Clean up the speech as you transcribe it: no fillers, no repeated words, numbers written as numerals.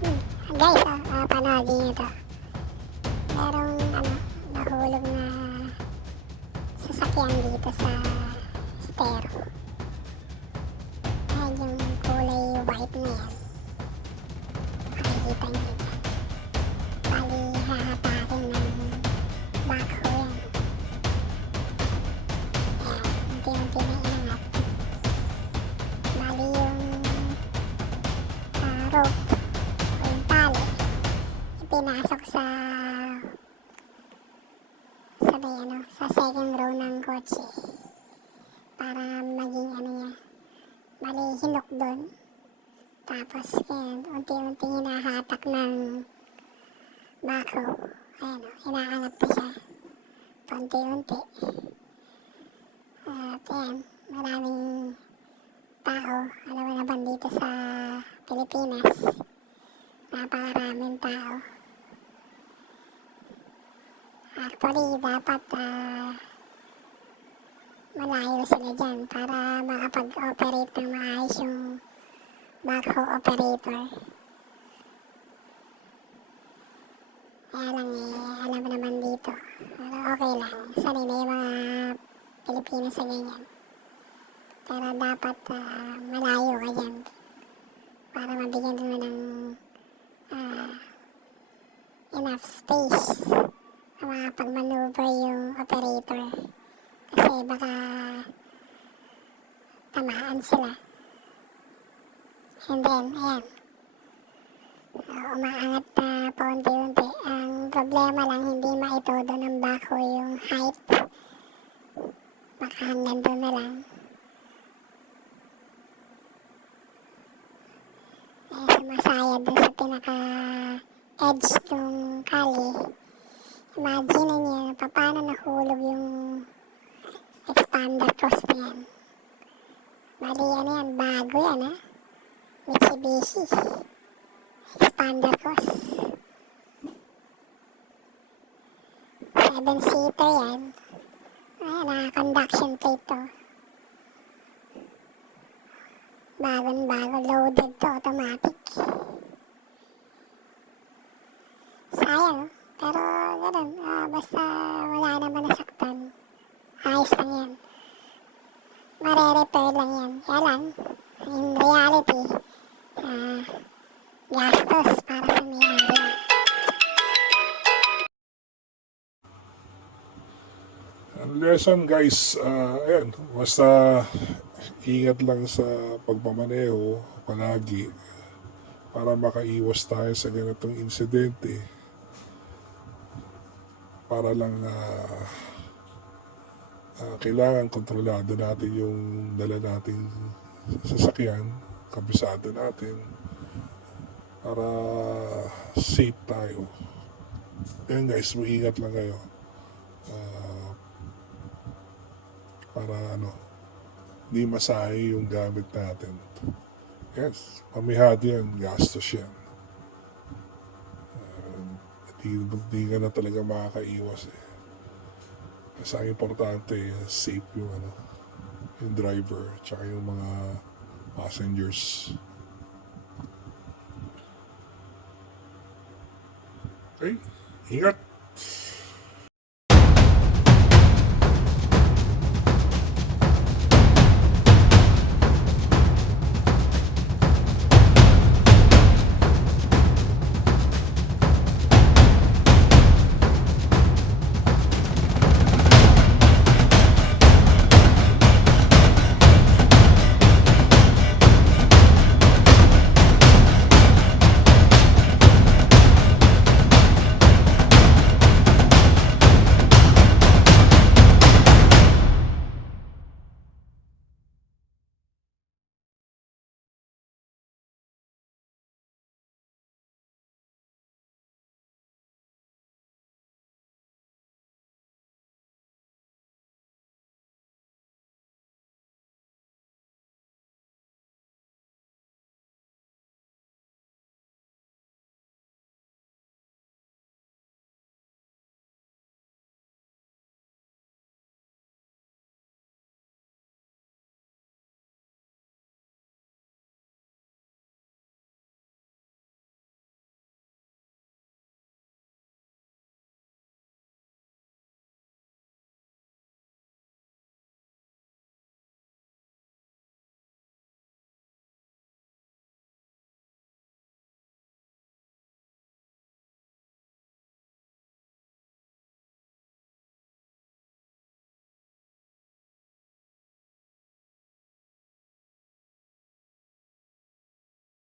Guys, panoodin nyo to. Merong nahulog na sasakyan dito sa estero. Ayan yung kulay white na yan. Makikita nyo dyan. Bali, hahatakin ng backhoe yan. Ayan, unti-unti na inangat. Bali yung rope o yung tali ipinasok sa sa second row ng kotse para maging niya, bali hinok doon. Tapos unti-unti hinahatak ng backhoe. Ayan hinaangat pa siya unti-unti. At ayan, maraming tao, alam mo naman dito sa Pilipinas, napakaraming tao. Actually, dapat malayo sila dyan para makapag-operate ng maayos yung backhoe operator. Kaya lang alam naman dito. Pero okay lang, sanay na yung mga Pilipinas sa ganyan. Pero dapat malayo ka dyan para mabigyan naman ng enough space na makapag-maneuver yung operator. Kasi baka tamaan sila. And then, ayan. Umaangat na paunti-unti. Ang problema lang, hindi maitodo ng backhoe yung height. Baka hanggang doon na lang. Sumasayad dun sa pinaka-edge ng kali. Imagine niyo paano nahulog yung expander cross na yan. Bali yan, bago yan Mitsubishi expander cross. 7-seater yan. Naka-conduction plate to. Bagong-bago, loaded to, automatic. Sayang, pero ganun, basta wala naman nasaktan. Ayos lang yan. Mare-repair lang yan. Kaya lang, in reality, gastos para sa may-ari. Ang lesson guys, ayan, basta ingat lang sa pagmamaneho palagi para makaiwas tayo sa ganitong insidente. Para lang kailangan kontrolado natin yung dala nating sasakyan, kabisado natin para safe tayo. Ayan guys, mag-ingat lang kayo para hindi masahe yung gamit natin. Yes, pamihado yan, gastos yan. Hindi ka na talaga makakaiwas Kasi ang importante, safe yung yung driver, tsaka yung mga passengers. Okay, ingat!